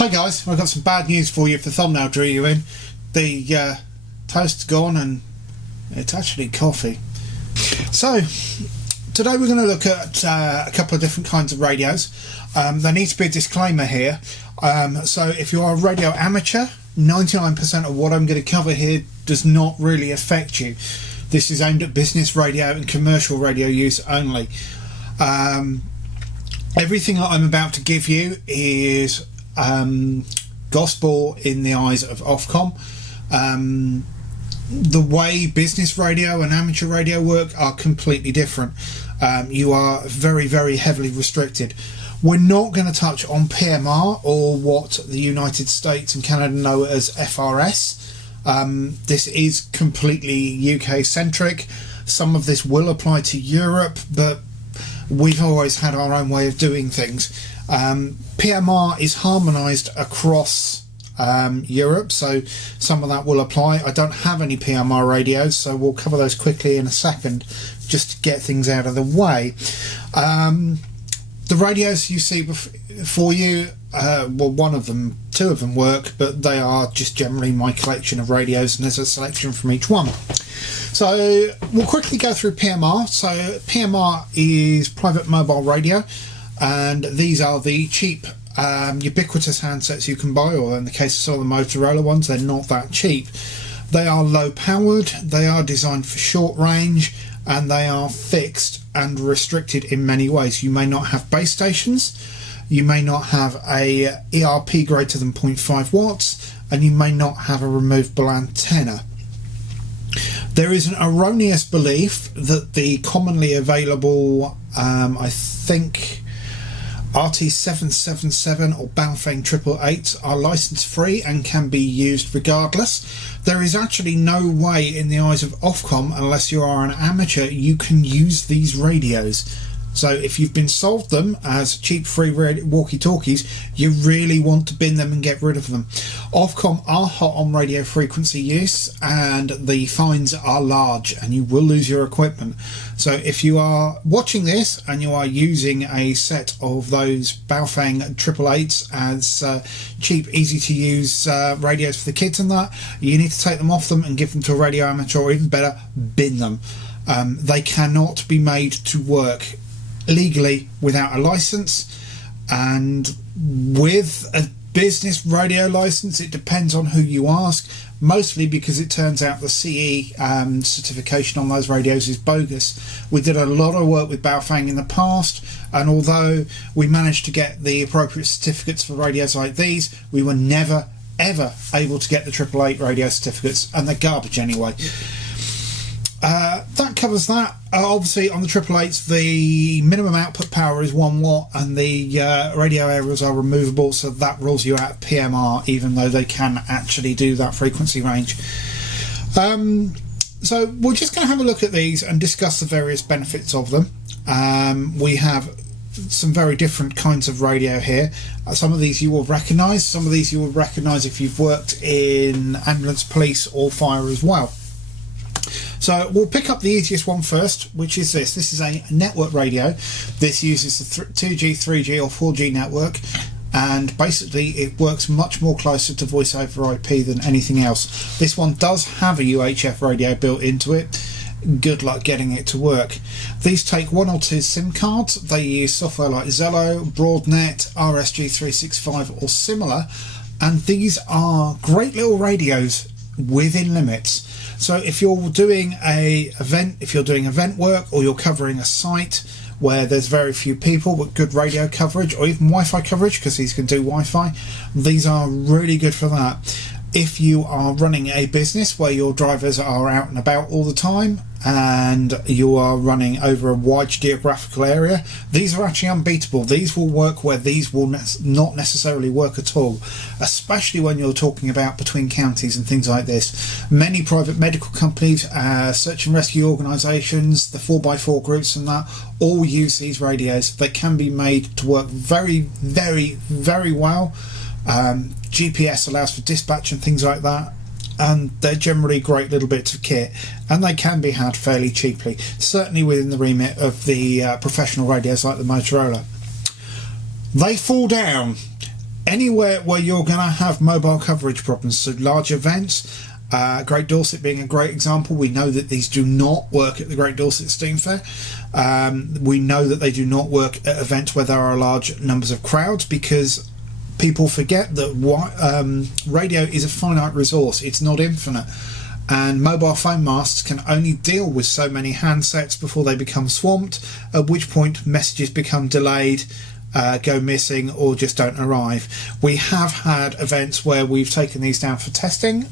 Hi guys, I've got some bad news for you for thumbnail drew you in. The toast's gone and it's actually coffee. So today we're going to look at a couple of different kinds of radios. There needs to be a disclaimer here. So if you are a radio amateur, 99% of what I'm going to cover here does not really affect you. This is aimed at business radio and commercial radio use only. Everything that I'm about to give you is gospel in the eyes of Ofcom. The way business radio and amateur radio work are completely different. You are very, very heavily restricted. We're not going to touch on PMR or what the United States and Canada know as FRS. This is completely UK centric. Some of this will apply to Europe, but we've always had our own way of doing things. PMR is harmonised across Europe, so some of that will apply. I don't have any PMR radios, so we'll cover those quickly in a second just to get things out of the way. The radios you see before you, well, two of them work, but they are just generally my collection of radios, and there's a selection from each one. So we'll quickly go through PMR. So PMR is private mobile radio, and these are the cheap ubiquitous handsets you can buy, or in the case of some of the Motorola ones, they're not that cheap. They are low powered, they are designed for short range, and they are fixed and restricted in many ways. You may not have base stations, you may not have a ERP greater than 0.5 watts, and you may not have a removable antenna. There is an erroneous belief that the commonly available, I think, RT777 or Baofeng 888 are license free and can be used regardless. There is actually no way in the eyes of Ofcom, unless you are an amateur, you can use these radios. So if you've been sold them as cheap free walkie-talkies, you really want to bin them and get rid of them. Ofcom are hot on radio frequency use, and the fines are large and you will lose your equipment. So if you are watching this and you are using a set of those Baofeng 888s as cheap, easy to use radios for the kids and that, you need to take them off them and give them to a radio amateur, or even better, bin them. They cannot be made to work legally without a license, and with a business radio license it depends on who you ask, mostly because it turns out the CE certification on those radios is bogus. We did a lot of work with Baofeng in the past, and although we managed to get the appropriate certificates for radios like these, we were never ever able to get the 888 radio certificates, and they're garbage anyway. That covers that. Obviously on the 888s the minimum output power is 1 watt, and the radio areas are removable, so that rules you out of PMR, even though they can actually do that frequency range. So we're just going to have a look at these and discuss the various benefits of them. We have some very different kinds of radio here. Some of these you will recognise, some of these you will recognise if you've worked in ambulance, police or fire as well. So we'll pick up the easiest one first, which is this. This is a network radio. This uses the 2G, 3G or 4G network, and basically it works much more closer to voice over IP than anything else. This one does have a UHF radio built into it. Good luck getting it to work. These take 1 or 2 SIM cards. They use software like Zello, Broadnet, RSG365 or similar, and these are great little radios within limits. So if you're doing event work, or you're covering a site where there's very few people but good radio coverage, or even Wi-Fi coverage, because these can do Wi-Fi, these are really good for that. If you are running a business where your drivers are out and about all the time and you are running over a wide geographical area, these are actually unbeatable. These will work where these will not necessarily work at all, especially when you're talking about between counties and things like this. Many private medical companies, search and rescue organisations, the 4x4 groups and that, all use these radios. They can be made to work very, very, very well. GPS allows for dispatch and things like that, and they're generally great little bits of kit, and they can be had fairly cheaply, certainly within the remit of the professional radios like the Motorola. They fall down Anywhere where you're going to have mobile coverage problems, so large events, Great Dorset being a great example. We know that these do not work at the Great Dorset Steam Fair. We know that they do not work at events where there are large numbers of crowds, because people forget that radio is a finite resource. It's not infinite, and mobile phone masts can only deal with so many handsets before they become swamped, at which point messages become delayed, go missing, or just don't arrive. We have had events where we've taken these down for testing.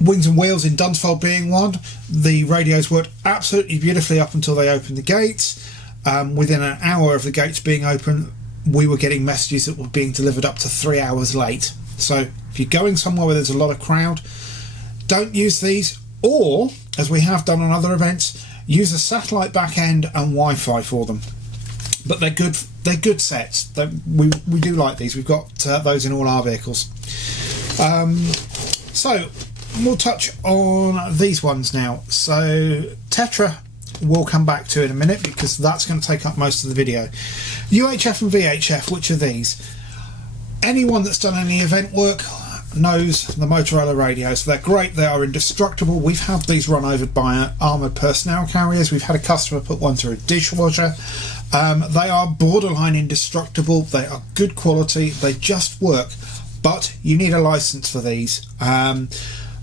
Wings and Wheels in Dunsfold being one. The radios worked absolutely beautifully up until they opened the gates. Within an hour of the gates being open, we were getting messages that were being delivered up to 3 hours late. So if you're going somewhere where there's a lot of crowd, don't use these, or, as we have done on other events, use a satellite back end and Wi-Fi for them. But they're good. They're good sets. We do like these. We've got those in all our vehicles. So we'll touch on these ones now. So Tetra we'll come back to in a minute, because that's going to take up most of the video. UHF and VHF, which are these? Anyone that's done any event work knows the Motorola radios. They're great. They are indestructible. We've had these run over by armoured personnel carriers. We've had a customer put one through a dishwasher. They are borderline indestructible. They are good quality. They just work, but you need a license for these.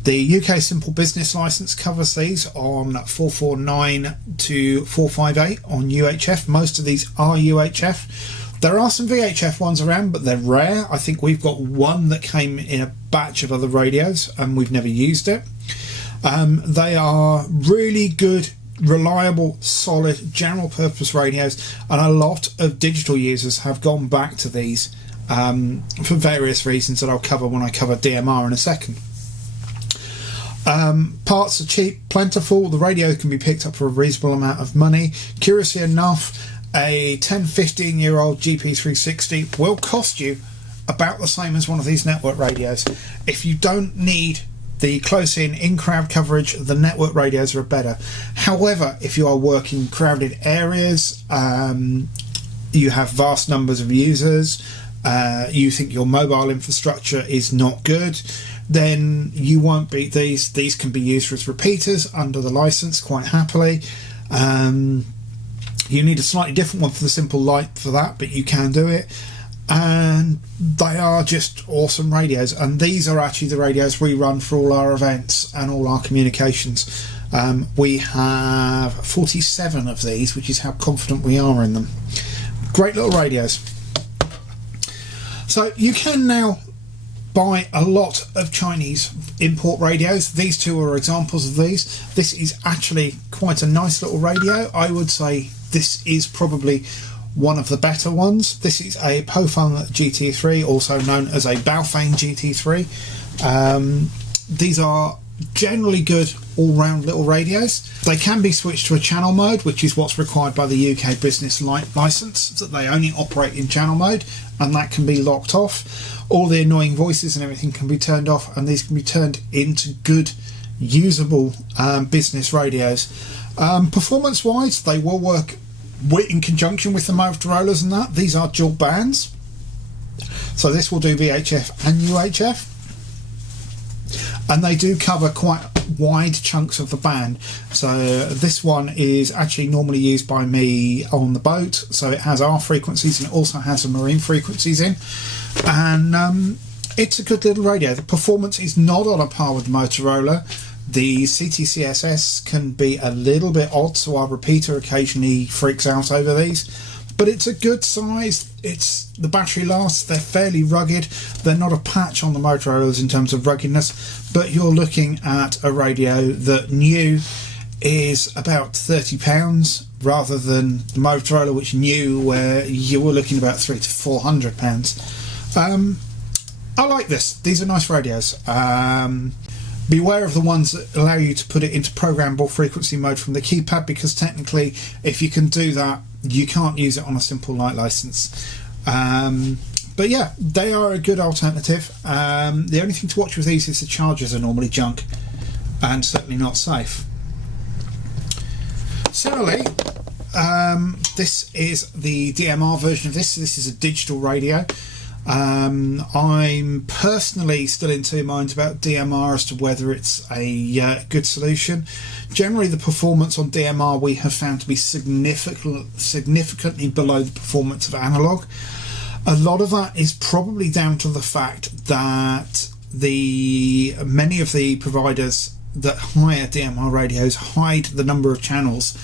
The UK Simple Business License covers these on 449 to 458 on UHF. Most of these are UHF. There are some VHF ones around, but they're rare. I think we've got one that came in a batch of other radios, and we've never used it. They are really good, reliable, solid, general purpose radios, and a lot of digital users have gone back to these for various reasons that I'll cover when I cover DMR in a second. Parts are cheap, plentiful. The radio can be picked up for a reasonable amount of money. Curiously enough, a 10-15 year old GP360 will cost you about the same as one of these network radios. If you don't need the close-in, in-crowd coverage, the network radios are better. However, if you are working crowded areas, you have vast numbers of users, you think your mobile infrastructure is not good, then you won't beat these. These can be used as repeaters under the license quite happily. You need a slightly different one for the Simple Light for that, but you can do it. And they are just awesome radios, and these are actually the radios we run for all our events and all our communications. We have 47 of these, which is how confident we are in them. Great little radios. So you can now buy a lot of Chinese import radios. These two are examples of these. This is actually quite a nice little radio. I would say this is probably one of the better ones. This is a Pofeng GT3, also known as a Baofeng GT3. These are generally good all-round little radios. They can be switched to a channel mode, which is what's required by the UK Business License, that they only operate in channel mode, and that can be locked off. All the annoying voices and everything can be turned off, and these can be turned into good, usable business radios. Performance-wise, they will work in conjunction with the Motorola's and that. These are dual bands, so this will do VHF and UHF, and they do cover quite wide chunks of the band. So this one is actually normally used by me on the boat, so it has our frequencies and it also has the marine frequencies in, and it's a good little radio. The performance is not on a par with the Motorola. The CTCSS can be a little bit odd, so our repeater occasionally freaks out over these, but it's a good size. The battery lasts, they're fairly rugged. They're not a patch on the Motorola's in terms of ruggedness, but you're looking at a radio that new is about £30 rather than the Motorola, which new where you were looking about £300 to £400. I like this. These are nice radios. Beware of the ones that allow you to put it into programmable frequency mode from the keypad, because technically, if you can do that, you can't use it on a Simple Light license. But yeah, they are a good alternative. The only thing to watch with these is the chargers are normally junk and certainly not safe. Similarly, This is the DMR version of this. This is a digital radio. I'm personally still in two minds about DMR as to whether it's a good solution. Generally, the performance on DMR we have found to be significantly below the performance of analog. A lot of that is probably down to the fact that many of the providers that hire DMR radios hide the number of channels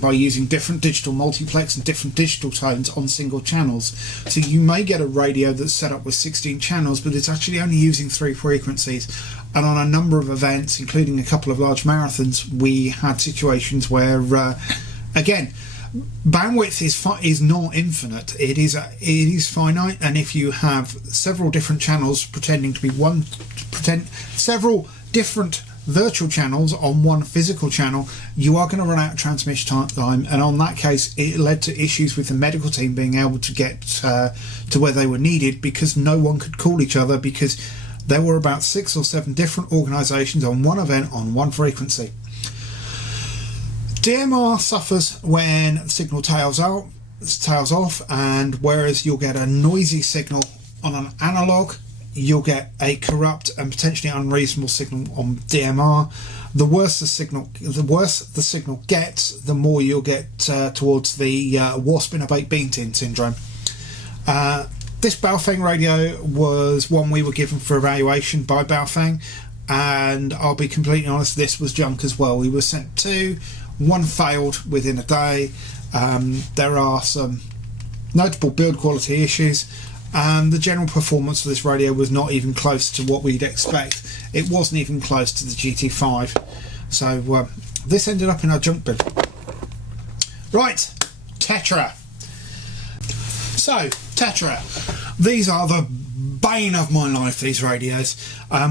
by using different digital multiplex and different digital tones on single channels. So you may get a radio that's set up with 16 channels, but it's actually only using 3 frequencies. And on a number of events, including a couple of large marathons, we had situations where, again, bandwidth is not infinite. It is finite, and if you have several different channels pretending to be several different virtual channels on one physical channel, you are going to run out of transmission time, and on that case it led to issues with the medical team being able to get to where they were needed, because no one could call each other, because there were about 6 or 7 different organisations on one event on one frequency. DMR suffers when the signal tails off, and whereas you'll get a noisy signal on an analog, you'll get a corrupt and potentially unreasonable signal on DMR. The worse the signal gets, the more you'll get towards the wasp in a baked bean tin syndrome. This Baofeng radio was one we were given for evaluation by Baofeng, and I'll be completely honest, this was junk as well. We were sent 2, one failed within a day. There are some notable build quality issues, and the general performance of this radio was not even close to what we'd expect. It wasn't even close to the GT5. So this ended up in our junk bin. Right, Tetra. So, Tetra. These are the bane of my life, these radios.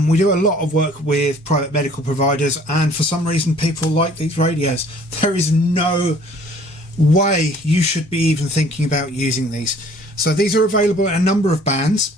We do a lot of work with private medical providers, and for some reason people like these radios. There is no way you should be even thinking about using these. So these are available in a number of bands.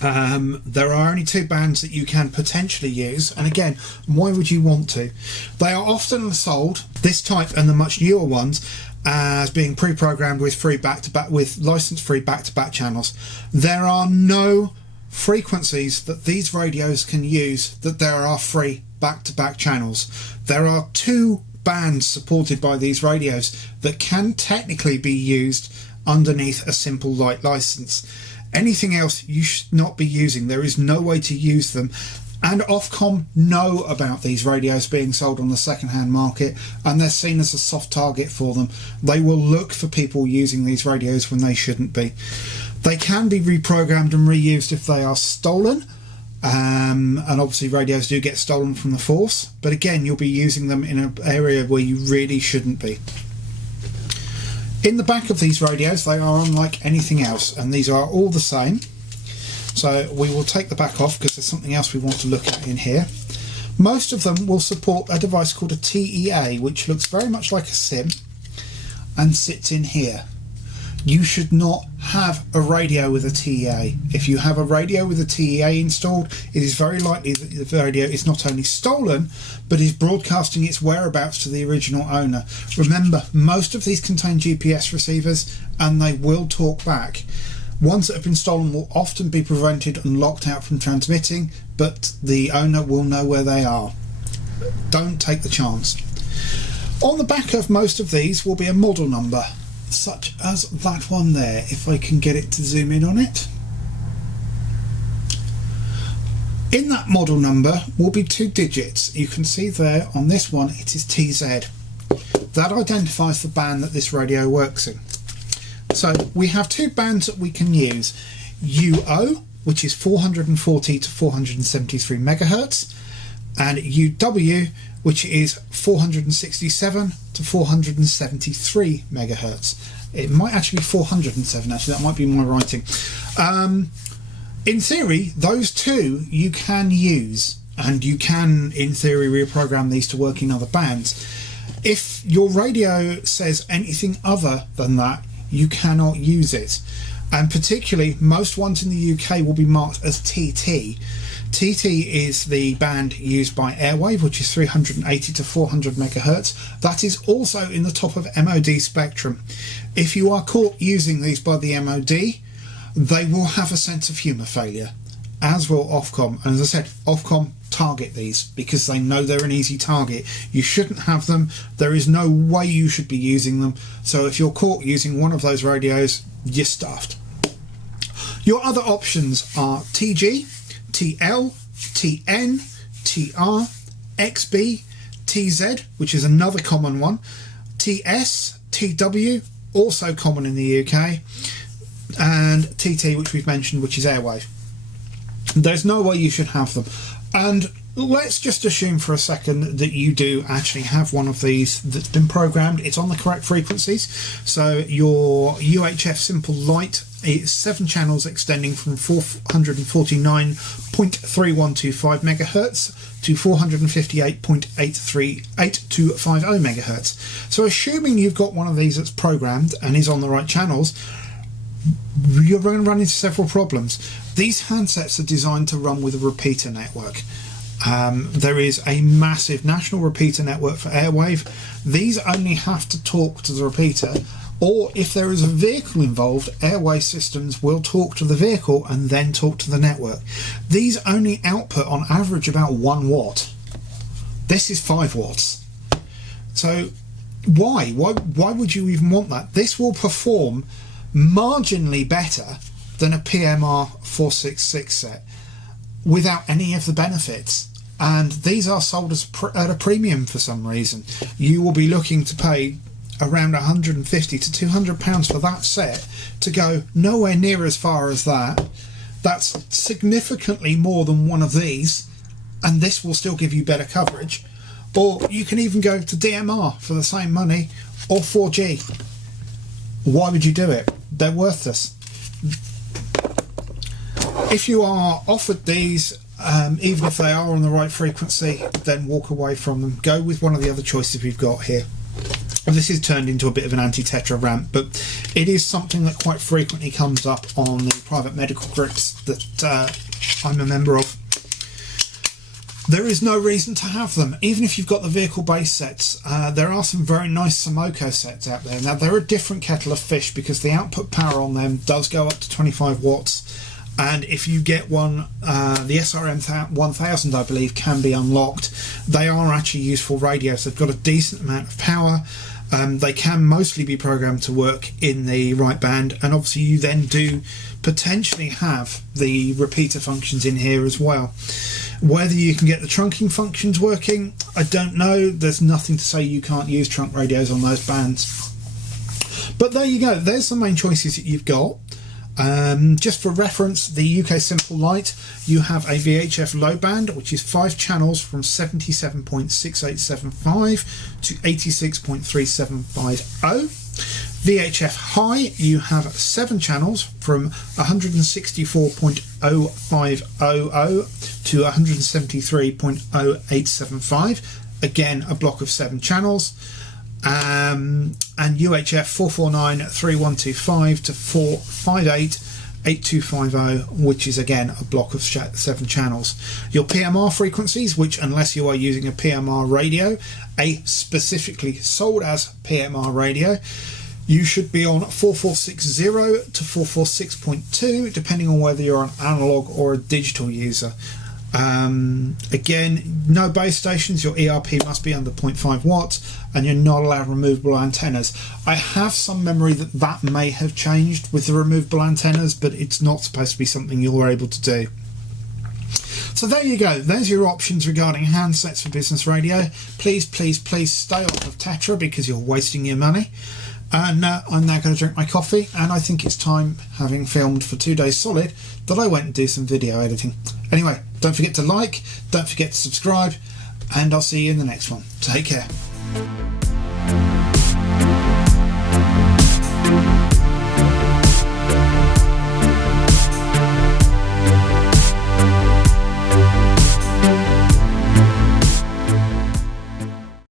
There are only 2 bands that you can potentially use, and again, why would you want to? They are often sold, this type and the much newer ones, as being pre-programmed with license-free back-to-back channels. There are no frequencies that these radios can use that there are free back-to-back channels. There are 2 bands supported by these radios that can technically be used underneath a simple light license. Anything else you should not be using. There is no way to use them, and Ofcom know about these radios being sold on the second-hand market, and they're seen as a soft target for them. They will look for people using these radios when they shouldn't be. They can be reprogrammed and reused if they are stolen, and obviously radios do get stolen from the force, but again, you'll be using them in an area where you really shouldn't be. In the back of these radios, they are unlike anything else, and these are all the same. So we will take the back off because there's something else we want to look at in here. Most of them will support a device called a TEA, which looks very much like a SIM and sits in here. You should not have a radio with a TEA. If you have a radio with a TEA installed, it is very likely that the radio is not only stolen, but is broadcasting its whereabouts to the original owner. Remember, most of these contain GPS receivers, and they will talk back. Ones that have been stolen will often be prevented and locked out from transmitting, but the owner will know where they are. Don't take the chance. On the back of most of these will be a model number, such as that one there, if I can get it to zoom in on it. In that model number will be 2 digits. You can see there on this one it is TZ. That identifies the band that this radio works in. So we have 2 bands that we can use. UO, which is 440 to 473 megahertz, and UW, which is 467 to 473 megahertz. It might actually be 407, actually, that might be my writing. In theory, those 2 you can use, and you can, in theory, reprogram these to work in other bands. If your radio says anything other than that, you cannot use it. And particularly, most ones in the UK will be marked as TT. TT is the band used by Airwave, which is 380 to 400 megahertz. That is also in the top of MOD spectrum. If you are caught using these by the MOD, they will have a sense of humour failure, as will Ofcom. And as I said, Ofcom target these because they know they're an easy target. You shouldn't have them. There is no way you should be using them. So if you're caught using one of those radios, you're stuffed. Your other options are TG, TL, TN, TR, XB, TZ, which is another common one, TS, TW, also common in the UK, and TT, which we've mentioned, which is Airwave. There's no way you should have them. And let's just assume for a second that you do actually have one of these that's been programmed. It's on the correct frequencies. So your UHF Simple Light is 7 channels extending from 449.3125 megahertz to 458.8250 megahertz. So assuming you've got one of these that's programmed and is on the right channels, you're going to run into several problems. These handsets are designed to run with a repeater network. There is a massive national repeater network for Airwave. These only have to talk to the repeater, or if there is a vehicle involved, Airwave systems will talk to the vehicle and then talk to the network. These only output on average about 1 watt. This is 5 watts. So why would you even want that? This will perform marginally better than a PMR 466 set without any of the benefits, and these are sold as at a premium for some reason. You will be looking to pay around 150 to 200 pounds for that set to go nowhere near as far as that. That's significantly more than one of these, and this will still give you better coverage. Or you can even go to DMR for the same money, or 4G. Why would you do it? They're worthless. If you are offered these, even if they are on the right frequency, then walk away from them. Go with one of the other choices we've got here. This is turned into a bit of an anti-Tetra rant, but it is something that quite frequently comes up on the private medical groups that I'm a member of. There is no reason to have them, even if you've got the vehicle-based sets. There are some very nice Simoco sets out there. Now, they're a different kettle of fish because the output power on them does go up to 25 watts. And if you get one, the SRM 1000, I believe, can be unlocked. They are actually useful radios. They've got a decent amount of power. They can mostly be programmed to work in the right band. And obviously you then do potentially have the repeater functions in here as well. Whether you can get the trunking functions working, I don't know. There's nothing to say you can't use trunk radios on those bands. But there you go. There's the main choices that you've got. Just for reference, the UK Simple Light, you have a VHF low band, which is 5 channels from 77.6875 to 86.3750. VHF high, you have 7 channels from 164.0500 to 173.0875. Again, a block of 7 channels. And UHF 449.3125 to 458.8250, which is again a block of 7 channels. Your PMR frequencies, which unless you are using a PMR radio, a specifically sold as PMR radio, you should be on 4460 to 446.2, depending on whether you're an analog or a digital user. Again, no base stations. Your ERP must be under 0.5 watts, and you're not allowed removable antennas. I have some memory that that may have changed with the removable antennas, but it's not supposed to be something you're able to do. So there you go. There's your options regarding handsets for business radio. Please, please, please stay off of Tetra because you're wasting your money. And I'm now going to drink my coffee, and I think it's time, having filmed for 2 days solid, that I went and do some video editing. Anyway, don't forget to like, don't forget to subscribe, and I'll see you in the next one. Take care.